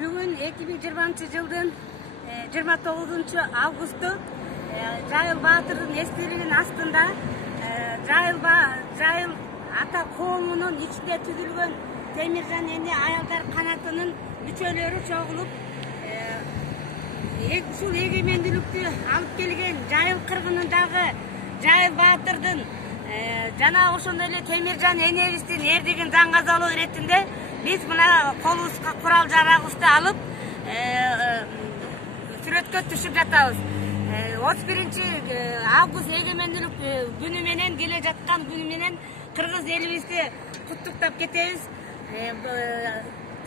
Бүгін 2020 жылдың 29 августу Жайыл Батырдың естелігінің астында Жайыл ата коомунун ичинде түзүлгөн Темиржан эне аялдар канатынын мүчөлөрү чогулуп ушул эгемендүүлүктү алып келген Жайыл кыргынындагы Жайыл Батырдын жана ошондой эле Темиржан энебиздин эрдигин даңгазалоо иретинде биз мына колубузга курал жарагыбызды алып сүрөткө түшүп жатабыз. 31 август эгемендүүлүк күнү менен келе жаткан күнү менен кыргыз элибизди куттуктап кетебиз.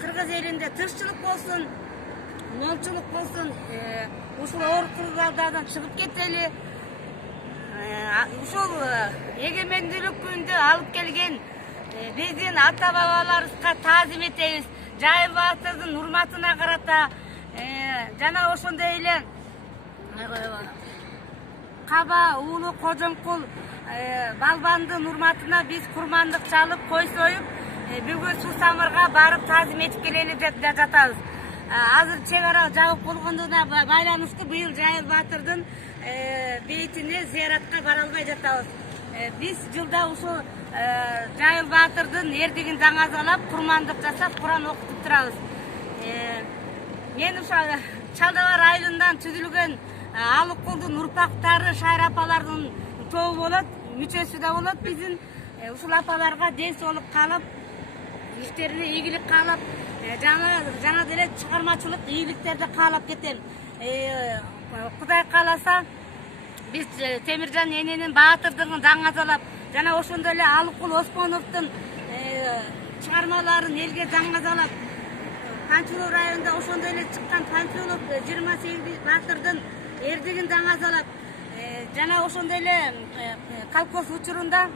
Кыргыз элинде тынччылык болсун, молчулук болсун, ушул оор кыргыздардан чыгып кетели. Ушул эгемендүүлүк күндү алып келген биздин ата бабаларыбызга таазим этебиз. Жайыл Батырдын урматына карата жана ошондой эле Каба уулу Кожомкул балбандын урматына биз курмандык чалып, кой союп, бүгүн Суу Самырга барып таазим этип келели деп жатабыз. Азыр чек ара жабык болгондугуна байланыштуу быйыл Жайыл Батырдын бейтине зыяратка бара албай жатабыз. Биз жылда ушул Жайыл Батырдын эрдигин даңазалап, курмандык жасап, Куран окутуп турабыз. Мен ушул Чалдабар айылынан түзүлгөн Алыкулдун урпактары Шайра апалардын тобу болот, мүчөсү да болот. Биздин ушул апаларга ден соолук каалап, иштерине ийгилик каалап, жана деле чыгармачылык ийгиликтерди каалап кетем. Кудай кааласа, биз Темиржан эненин Баатырдыгын даңазалап, жана ошондой эле Алыкул Осмоновдун чыгармаларын элге даңазалап, Панчулов районунда ошондой эле чыккан Панчулов 28 Батырдын эрдигин даңазалап, жана ошондой эле колхоз учурунда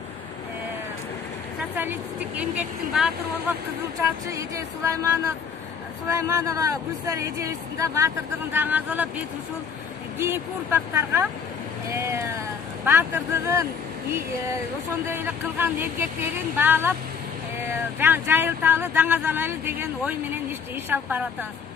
социалисттик эмгектин баатыры болгон Кызылчачы Эже Сулайманова Гүлсар эжебиздин да баатырдыгын даңазалап, биз ушул кийинки урпактарга баатырдыгын ошондой эле кылган эмгектерин баалап, жайылталы, даңазалайлы деген ой менен иш алып барып атабыз.